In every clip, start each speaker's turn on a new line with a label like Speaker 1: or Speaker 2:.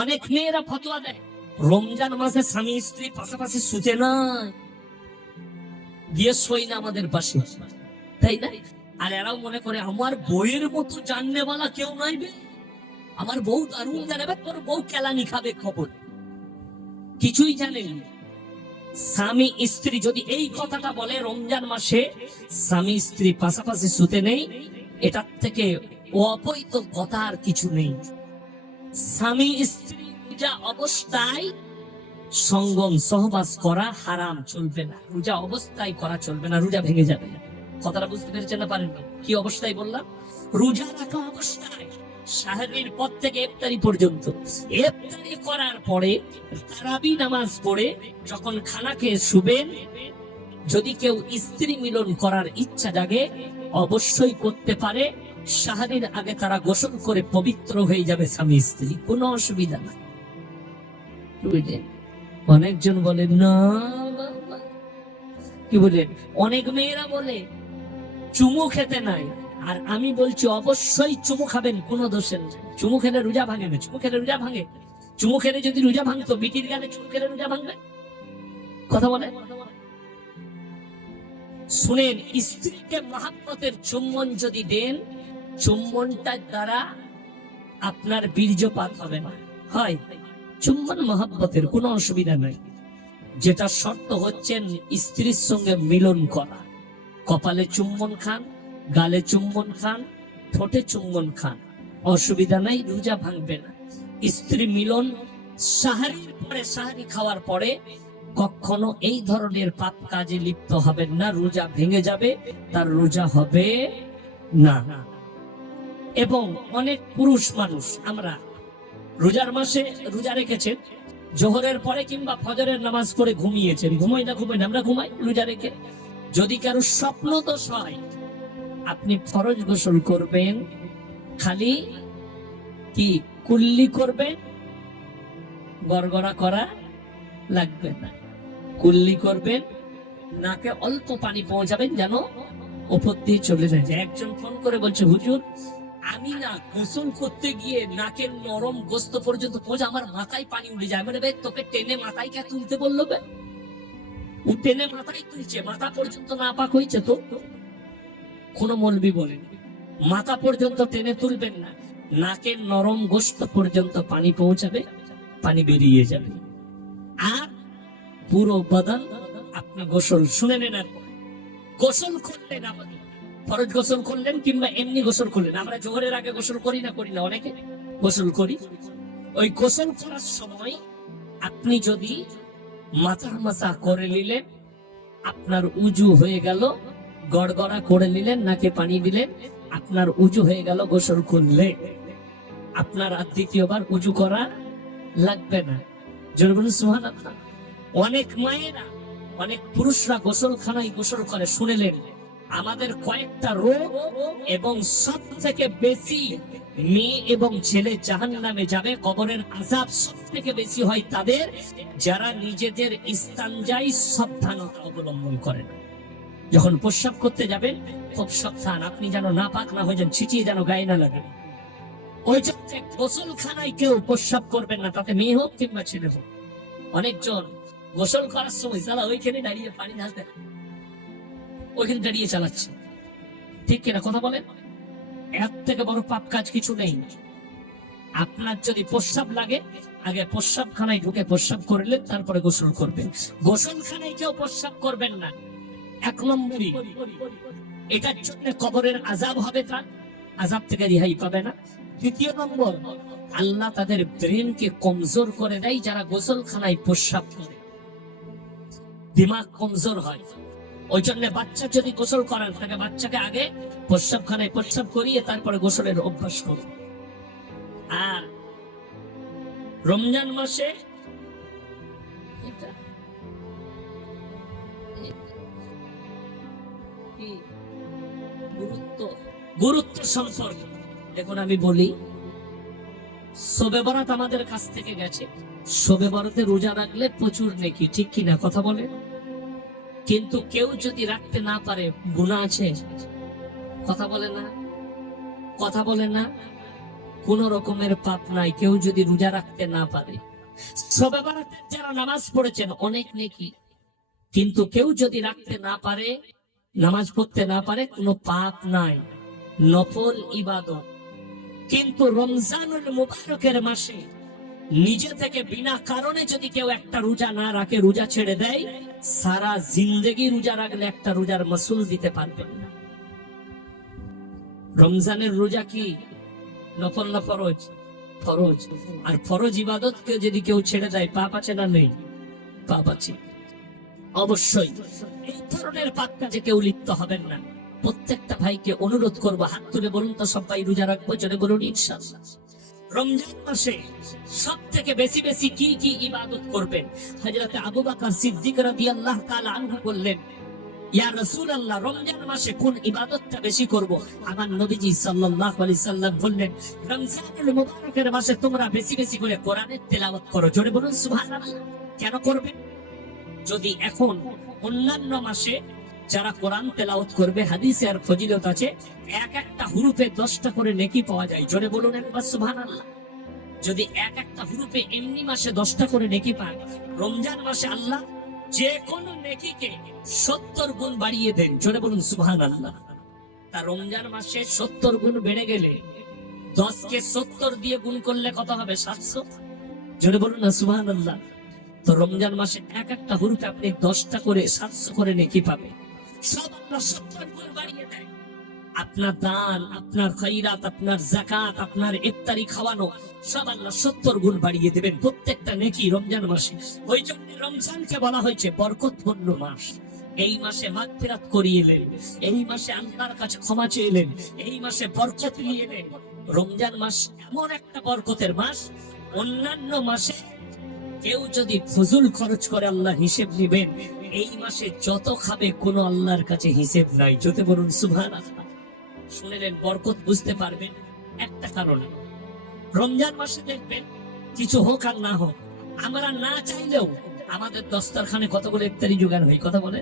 Speaker 1: অনেক মেয়েরা ফতোয়া দেয়, রমজান মাসে স্বামী, স্ত্রী পাশাপাশি শুতে না গিয়ে শোয় না আমাদের পাশে, তাই না? আর এরাও মনে করে, আমার বইয়ের মতো জাননেওয়ালা কেউ নাই বে। আমার বউ দারুণ জানাবে তোর বউ কেলানি খাবে খবর। কিছুই জানেন স্বামী, স্ত্রী যদি এই কথাটা বলে রমজান মাসে, স্বামী, স্ত্রী পাশাপাশি শুতে নেই, এটার থেকে অবৈধ কথা আর কিছু নেই। স্বামী স্ত্রী যা অবস্থায় সঙ্গম সহবাস করা হারাম, চলবে না। রোজা অবস্থায় করা চলবে না, রোজা ভেঙে যাবে। কথাটা বুঝতে পেরেছেন না পারেননি? কি অবস্থায় বললাম? রোজা রাখা অবস্থায় সাহেবের পর থেকে ইফতারি পর্যন্ত। ইফতারি করার পরে তারাবি নামাজ পড়ে যখন খানা খেয়ে শুবেন, যদি কেউ স্ত্রী মিলন করার ইচ্ছা জাগে, অবশ্যই করতে পারে। সাহারির আগে তারা গোসল করে পবিত্র হয়ে যাবে স্বামী স্ত্রী, কোনো অসুবিধা নাই। অনেকজন বলে না কি বলেন অনেক মেয়েরা বলে, চুমু খেতে নাই। আর আমি বলছি, অবশ্যই চুমু খাবেন, কোনো দোষের চুমু খেলে রোজা ভাঙে না, চুমু খেলে রোজা ভাঙে। চুমু খেলে যদি রোজা ভাঙতো, বিটির গানে চুমু খেলে রোজা ভাঙবে? কথা বলে শুনেন, স্ত্রীকে মহাব্বতের চুম্বন যদি দেন চুম্বনটার দ্বারা আপনার বীর্যপাত হবে না। হয়। চুম্বন মহাব্বতের কোনো অসুবিধা নাই। যেটা শর্ত হচ্ছেন স্ত্রীর সঙ্গে মিলন করা। কপালে চুম্বন খান, গালে চুম্বন খান, ঠোঁটে চুম্বন খান। অসুবিধা নাই, রোজা ভাঙবে না। স্ত্রী মিলন সাহারির পরে সাহারি খাওয়ার পরে কখনো এই ধরনের পাপ কাজে লিপ্ত হবেন না, রোজা ভেঙে যাবে, তার রোজা হবে না। এবং অনেক পুরুষ মানুষ আমরা রোজার মাসে রোজা রেখেছেন, জোহরের পরে কিংবা ফজরের নামাজ পড়ে ঘুমিয়েছেন। ঘুমাই না ঘুমাই না, আমরা ঘুমাই রোজা রেখে। যদি কারও স্বপ্ন দোষ হয়, আপনি ফরজ গোসল করবেন, খালি কি কুল্লি করবেন, গড়গড়া করা লাগবে না। কুল্লি করবেন, নাকে অল্প পানি পৌঁছাবেন যেন ওপর দিয়ে চলে যায়। একজন ফোন করে বলছে, হুজুর আমি না গোসল করতে গিয়ে নাকের নরম গোস্ত পর্যন্ত পৌঁছে আমার মাথায় পানি উঠে যায়। মানে ভাই তোকে টেনে মাথায় কে তুলতে বলল বে? ও টেনে মাথায় তুলছে, মাথা পর্যন্ত না পাক হয়েছে তো। কোনো মলবি বলেন। মাথা পর্যন্ত টেনে তুলবেন না। নাকের নরম গোস্ত পর্যন্ত পানি পৌঁছাবে, পানি বেরিয়ে যাবে। আর পুরো বদন আপনি গোসল শুনে নেন এরপর। গোসল করলেন আমাদের। ফরজ গোসল করলেন কিংবা এমনি গোসল করলেন? আমরা জোহরের আগে গোসল করি না করি না? অনেকে গোসল করি। ওই গোসল করার সময় আপনি যদি মাথা মাথা করে নিলেন, আপনার উজু হয়ে গেল, গড়গড়া করে নিলেন, নাকে পানি দিলেন, আপনার উজু হয়ে গেল, গোসল করলে আপনার আর দ্বিতীয়বার উজু করা লাগবে না। জোরে সুবহানাল্লাহ। অনেক মায়েরা, অনেক পুরুষরা গোসলখানায় গোসল করে, শুনেলেন। আমাদের কয়েকটা রোগ এবং সব থেকে বেশি মেয়ে এবং ছেলে জাহান নামে যাবে, কবরের আজাব সব থেকে বেশি হয় তাদের, যারা নিজেদের স্থানজাই সাবধানতা অবলম্বন করেন যখন প্রস্রাব করতে যাবেন, খুব সাবধান, আপনি যেন না পাক না হয়ে যান, ছিটিয়ে যেন গায়ে না লাগে। ওই জন্য গোসলখানায় কেউ প্রস্রাব করবেন না, তাতে মেয়ে হোক কিংবা ছেলে হোক। অনেকজন গোসল করার সময় সালা ওইখানে দাঁড়িয়ে পানি ঢালতে ওইখানে দাঁড়িয়ে চালাচ্ছে। ঠিক কিনা কথা বলেন? এর থেকে বড় পাপ কাজ কিছু নেই। আপনার যদি প্রস্রাব লাগে, আগে প্রস্রাবখানায় ঢুকে প্রস্রাব করলেন তারপরে গোসল করবেন। গোসলখানায় কেউ প্রস্রাব করবেন না। এক নম্বরই। এটার জন্য কবরের আজাব হবে তার। আজাব থেকে রেহাই পাবে না। দ্বিতীয় নম্বর, আল্লাহ তাদের ব্রেনকে কমজোর করে দেয় যারা গোসলখানায় প্রস্রাব করে। দিমাগ কমজোর হয়। ওই জন্য বাচ্চা যদি গোসল করেন, তাকে বাচ্চাকে আগে প্রস্রাবখানায় প্রস্রাব করিয়ে তারপরে গোসলের অভ্যাস করুন। আর রমজান মাসে গুরুত্ব গুরুত্ব সম্পর্কে, দেখুন আমি বলি, শোবে বরাত আমাদের কাছ থেকে গেছে। শোবে বরাতে রোজা রাখলে প্রচুর নেকি, ঠিক কিনা কথা বলে কিন্তু কেউ যদি রাখতে না পারে গুণা আছে? কথা বলে না? কথা বলে না? কোন রকমের পাপ নাই, কেউ যদি রোজা রাখতে না পারে। যারা নামাজ পড়েছেন, অনেক নেকি। কিন্তু কেউ যদি রাখতে না পারে, নামাজ পড়তে না পারে, কোনো পাপ নাই। নফল ইবাদত। কিন্তু রমজানুল মুবারকের মাসে নিজে থেকে বিনা কারণে যদি কেউ একটা রোজা না রাখে, রোজা ছেড়ে দেয়, সারা জিন্দেগি রোজা রাখলে একটা রোজার মাসুল দিতে পারবেন না। রমজানের রোজা কি নফল না ফরজ? ফরজ। আর ফরজ ইবাদতকে যদি কেউ ছেড়ে দেয়, পাপ আছে না নেই? পাপ আছে। অবশ্যই, এই ধরনের পাপ কাজে কেউ লিপ্ত হবেন না। প্রত্যেকটা ভাইকে অনুরোধ করব, হাত তুলে বলুন তো সবাই রোজা রাখব চলে বলুন ইনশাআল্লাহ। রমজান মাসে সব থেকে বেশি বেশি কি কি ইবাদত করবেন? আবু বকর সিদ্দিক তাআলা আনহু বললেন, ইয়া রাসূলুল্লাহ, রমজান মাসে কোন ইবাদতটা বেশি করব? আমার নবীজি সাল্লাল্লাহু আলাইহি সাল্লাম বললেন, রমজানুল মুবারকের মাসে তোমরা বেশি বেশি করে কোরআনের তেলাওয়াত করো। জোরে বলুন সুবহানাল্লাহ। কেন করবে যদি এখন অন্যান্য মাসে যারা কোরআন তেলাওয়াত করবে, হাদিসে আর ফজিলত আছে, এক একটা হুরুফে দশটা করে নেকি পাওয়া যায়। জোরে বলুন একবার, সুবহানাল্লাহ। যদি এক একটা হুরুপে এমনি মাসে দশটা করে নেকি পান, রমজান মাসে আল্লাহ যে কোনো নেকিকে সত্তর গুণ বাড়িয়ে দেন। জোরে বলুন সুবহান আল্লাহ তা রমজান মাসে সত্তর গুণ বেড়ে গেলে দশকে সত্তর দিয়ে গুণ করলে কত হবে? সাতশো? জোরে বলুন না সুবহান আল্লাহ তো রমজান মাসে এক একটা হুরুপে আপনি দশটা করে, সাতশো করে নেকি পাবে আপনার দান, আপনার আপনার জাকাত আপনার খাওয়ানো, সব আল্লাহ সত্তর গুণ বাড়িয়ে দেবেন প্রত্যেকটা নেকি রমজান মাসে। ওই জন্য রমজানকে বলা হয়েছে বরকতপূর্ণ মাস। এই মাসে মাগফিরাত করিয়েলেন এই মাসে আল্লাহর কাছে ক্ষমা চেয়েলেন এই মাসে বরকত নিয়ে এলেন। রমজান মাস এমন একটা বরকতের মাস, অন্যান্য মাসে কেউ যদি ফজুল খরচ করে আল্লাহ হিসেব নিবেন এই মাসে যত খাবে কোনো আল্লাহর কাছে হিসেব নাই। যদি বলুন সুভান শুনেলেন, বরকত বুঝতে পারবেন, একটা কারণে। রমজান মাসে দেখবেন, কিছু হোক আর না হোক, আমরা না চাইলেও আমাদের দস্তারখানে কতগুলো ইফতারি যোগান হয়, কথা বলে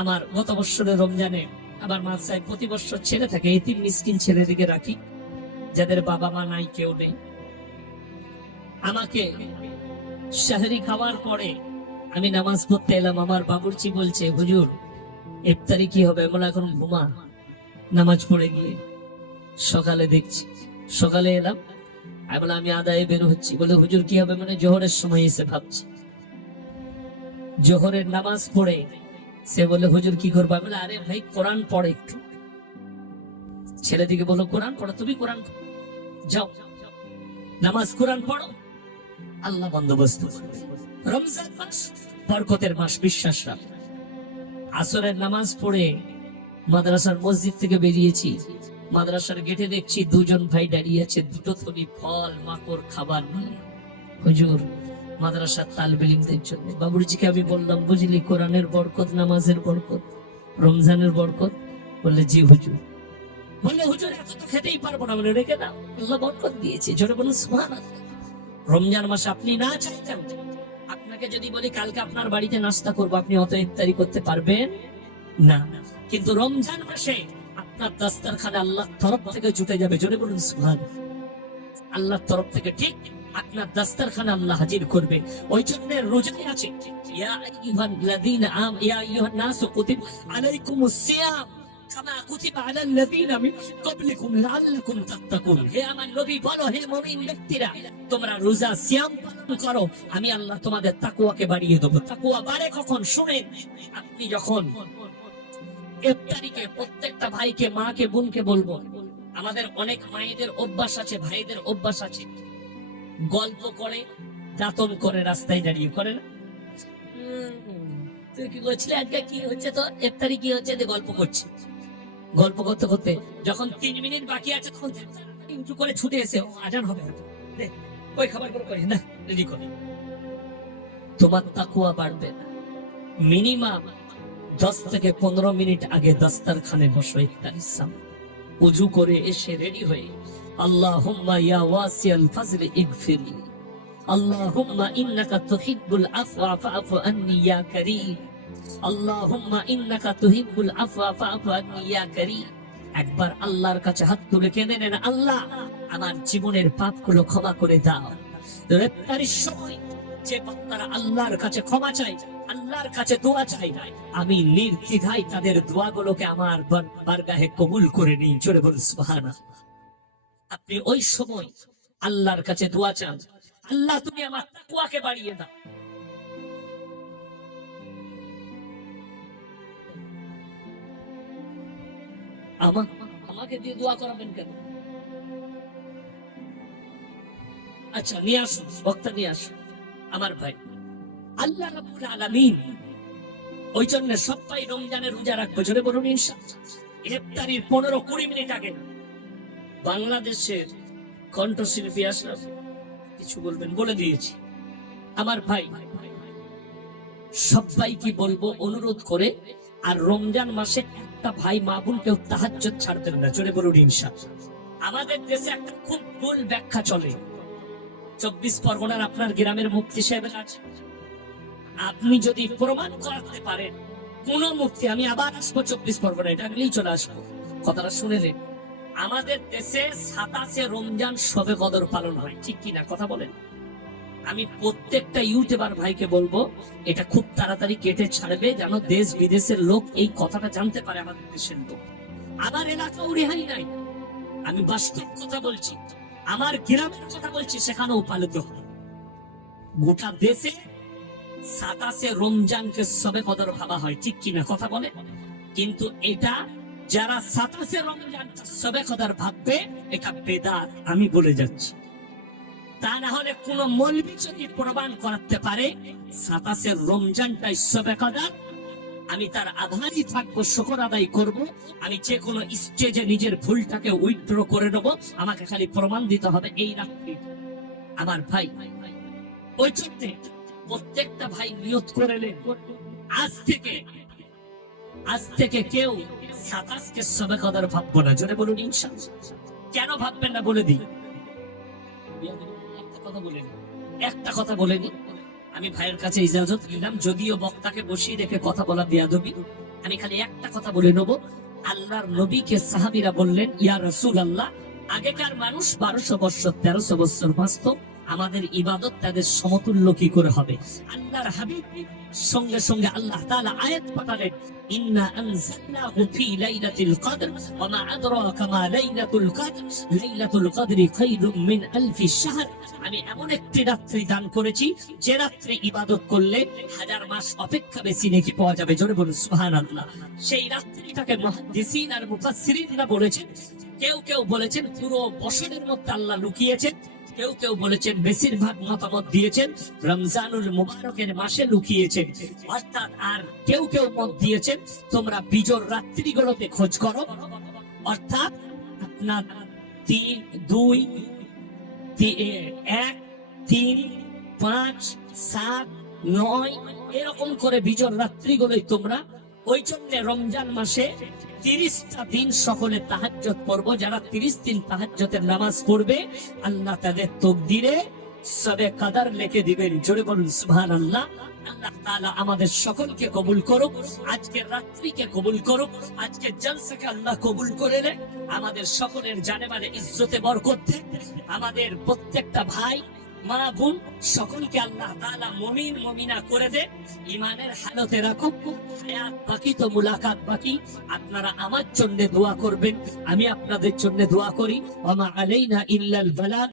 Speaker 1: আমার গত বছরের রমজানে আমার মাদ্রাসায় প্রতি বছর ছেলে থাকে এই তিন মিসকিন ছেলেদিকে রাখি, যাদের বাবা মা নাই, কেউ নেই। আমাকে শাহরি খাওয়ার পরে আমি নামাজ পড়তে এলাম, আমার বাবুর্চি বলছে, হুজুর ইফতারি কি হবে আমরা এখন ঘুমা। নামাজ পড়ে গিয়ে সকালে দেখছি। সকালে এলাম বলে আমি আদায়ে বের হচ্ছি। বলে, হুজুর, কি হবে? মানে জোহরের সময় এসে ভাবছি। জোহরের নামাজ পড়ে সে বলে, হুজুর, কি করব? বলে আরে ভাই, কোরআন পড়ে একটু। ছেলেদিকে বলো কোরআন পড়ো, তুমি কোরআন যাও, নামাজ কোরআন পড়ো। আল্লাহ বন্দোবস্ত করবে। রমজান মাস বরকতের মাস, বিশ্বাস রাখ। আসরের নামাজ পড়ে মাদ্রাসার মসজিদ থেকে বেরিয়েছি। মাদ্রাসার গেটে দেখছি দুজন ভাই দাঁড়িয়ে আছে, দুটো থলি, ফল, মাকড়, খাবার নিয়ে। হুজুর, মাদ্রাসার জন্য। বাবুরজিকে আমি বললাম, বুঝলি, কোরআনের বরকত, নামাজের বরকত, রমজানের বরকত? বললে, জি হুজুর। বললে, হুজুর, এত তো খেতেই পারব না। বলে, রেখে দাও। আল্লাহ বরকত দিয়েছে। জোরে বলুন, সুবহানাল্লাহ। রমজান মাস আপনি না চাইতেন আপনাকে যদি বলি, কালকে আপনার বাড়িতে নাস্তা করব, আপনি অত ইফতারি করতে পারবেন না। কিন্তু রমজান মাসে আপনার দাস্তারখানে আল্লাহ তরফ থেকে জুটে যাবে। জোরে বলুন সুহান আল্লাহর তরফ থেকে ঠিক আপনার আল্লাহ হাজির করবে। ওই জন্য রোজাই আছে। ইয়া ইয়া কুতিব সিয়াম কামা কুতিবা আলাল মিন ক্বাবলিকুম লাআল্লাকুম তাত্তাকুন। হে আমার নবী, বলো হে মুমিন ব্যক্তিরা, তোমরা রোজা সিয়াম পালন করো, আমি আল্লাহ তোমাদের তাকওয়াকে বাড়িয়ে দেবো। তাকওয়া বাড়ে কখন? শুনে আপনি যখন ইফতারিকে প্রত্যেকটা ভাইকে, মাকে, বোনকে বলব, আমাদের অনেক মায়েদের অভ্যাস আছে, ভাইদের অভ্যাস আছে। গল্প করে, দাতন করে, রাস্তায় দাঁড়িয়ে করে না? তুই কি করছিলি আজকে? কি হচ্ছে তো ইফতারি কি হচ্ছে? গল্প করছি গল্প করতে করতে যখন তিন মিনিট বাকি আছে, তখন উঁচু করে ছুটে এসে আজান হবে। ওই খাবার করে করি না, রেডি করে। তোমার তাকুয়া বাড়বে না। মিনিমাম দশ থেকে পনেরো মিনিট আগে দাস্তারখানে বসো ইফতারির সামনে উজু করে এসে রেডি হয়ে, আল্লাহুম্মা ইয়া ওয়াসিয়াল ফাজলি ইগফিরলি। আল্লাহুম্মা ইন্নাকা তুহিব্বুল আফওয়া ফাআফু আন্নি ইয়া কারীম। আল্লাহুম্মা ইন্নাকা তুহিব্বুল আফওয়া ফাআফু আন্নি ইয়া কারীম। একবার আল্লাহর কাছে হাত তুলে কেঁদে নেন আল্লাহ, আমার জীবনের পাপগুলো ক্ষমা করে দাও। সময় যে আল্লাহর কাছে ক্ষমা চাই আল্লাহর কাছে দোয়া চাই আমি নির্দ্বিধায় তাদের দোয়াগুলোকে আমার বার- বারগাহে কবুল করে নিই। জোরে বল সুবহানাল্লাহ। আপনি ওই সময় আল্লাহর কাছে দোয়া চান, আল্লাহ তুমি আমার তাকওয়াকে বাড়িয়ে দাও। আমাকে দিয়ে দোয়া করাবেন কেন? আচ্ছা নিয়ে আসুন, বক্তা নিয়ে আসুন, আমার ভাই। আল্লাহ রাব্বুল আলামিন, ওই জন্য সবাই রমজানের রোজা জোরে বলুন ইফতারির পনেরো কুড়ি মিনিট আগে বাংলাদেশের কণ্ঠশিল্পী আসলাম, কিছু বলবেন, বলে দিয়েছি। আমার ভাই সবাই কি বলব, অনুরোধ করে, আর রমজান মাসে একটা ভাই মা বোন কেউ তাহাজ্জুদ ছাড়বেন না। জোরে বলুন ইনশাআল্লাহ। আমাদের দেশে একটা খুব ভুল ব্যাখ্যা চলে। চব্বিশ পরগনার আপনার গ্রামের মুক্তি সাহেবের আছে। আপনি যদি প্রমাণ করাতে পারেন, কোন মুক্তি আমি আবার আসব চব্বিশ পরগনা এটা আগলেই চলে আসব। কথাটা শুনে শুনেলেন আমাদের দেশে সাতাশে রমজান সবে কদর পালন হয়, ঠিক কিনা কথা বলেন। আমি প্রত্যেকটা ইউটিউবার ভাইকে বলব, এটা খুব তাড়াতাড়ি কেটে ছাড়বে যেন দেশ বিদেশের লোক এই কথাটা জানতে পারে আমাদের দেশের লোক। আমার এলাকাও রেহাই নাই। আমি বাস্তব কথা বলছি। আমার গ্রামের কথা বলছি, সেখানেও পালিত হয় গোটা দেশে সাতাশে রমজানকে সবে কদর ভাবা হয়, ঠিক কিনা কথা বলে? কিন্তু এটা যারা সাতাশে রমজান সবে কদর ভাববে, এটা বেদাত, আমি বলে যাচ্ছি। তা না হলে কোন মৌলবি যদি প্রমাণ করাতে পারে, সাতাশের রমজানটাই সবে কদর। আমি তার আধারই থাকব, শকর আদায় করব। আমি যে কোনো স্টেজে নিজের ভুলটাকে উইথড্র করে নেব। আমাকে খালি প্রমাণ দিতে হবে এই রাত্রি। আমার ভাই, ওই জন্যে প্রত্যেকটা ভাই নিয়ত করে আজ থেকে আজ থেকে কেউ সাতাশকে সবে কদর ভাববো না। জোরে বলুন, ইনশাআল্লাহ। কেন ভাববেন না বলে দিই? একটা কথা বলেনি আমি ভাইয়ের কাছে ইজাজত নিলাম, যদিও বক্তাকে বসিয়ে রেখে কথা বলা বেয়াদবি। আমি খালি একটা কথা বলে নেব, আল্লাহর নবীকে সাহাবিরা বললেন, ইয়া রসুল আল্লাহ আগেকার মানুষ বারোশো বৎসর, তেরোশো বৎসর বাঁচত আমাদের ইবাদত তাদের সমতুল্য কি করে হবে? আল্লাহর হাবিব সঙ্গে সঙ্গে আল্লাহ তাআলা আয়াত পাঠালেন, ইন্না আনজালনাহু ফি লাইলাতিল কদর, ওয়া মা আদরাকা মা লাইলাতুল কদর, লাইলাতুল খায়রুম মিন শাহর। আমি এমন একটি রাত্রি দান করেছি, যে রাত্রি ইবাদত করলে হাজার মাস অপেক্ষা বেশি নেকি পাওয়া যাবে। জোরে বলুন, সুবহানাল্লাহ। সেই রাত্রিটাকে মুহাদ্দিসিন আর মুফাসসিরিনরা বলেছেন, কেউ কেউ বলেছেন পুরো বছরের মধ্যে আল্লাহ লুকিয়েছেন কেউ কেউ বলেছেন, বেশিরভাগ মতামত দিয়েছেন, রমজানুল মুবারকের মাসে লুকিয়েছেন। অর্থাৎ আর কেউ কেউ মত দিয়েছেন, তোমরা বিজোর রাত্রিগুলোতে খোঁজ করো। অর্থাৎ আপনার তিন, দুই এক, তিন, পাঁচ, সাত, নয়, এরকম করে বিজোর রাত্রিগুলোই তোমরা। ওই জন্য রমজান মাসে তিরিশটা দিন সকলে তাহাজ্জত পড়ব। যারা তিরিশ দিন তাহাজ্জতের নামাজ পড়বে, আল্লাহ তাদের তকদিরে সবে কাদার লেখে দিবেন। জোরে বলুন সুবহান আল্লাহ আল্লাহ তাআলা আমাদের সকলকে কবুল করুক, আজকের রাত্রিকে কবুল করুক আজকের জলসাকে আল্লাহ কবুল করে নেয় আমাদের সকলের জানে মানে ইজ্জতে বরকত। আমাদের প্রত্যেকটা ভাই মা বোন, সকলকে আল্লাহ তালা মমিন, মমিনা করে দে। ইমানের হালতে রাখুক হায়াত বাকি তো মুলাকাত বাকি। আপনারা আমার জন্য দোয়া করবেন, আমি আপনাদের জন্য দোয়া করি। আমা আলাইনা ইল্লাল বালাগ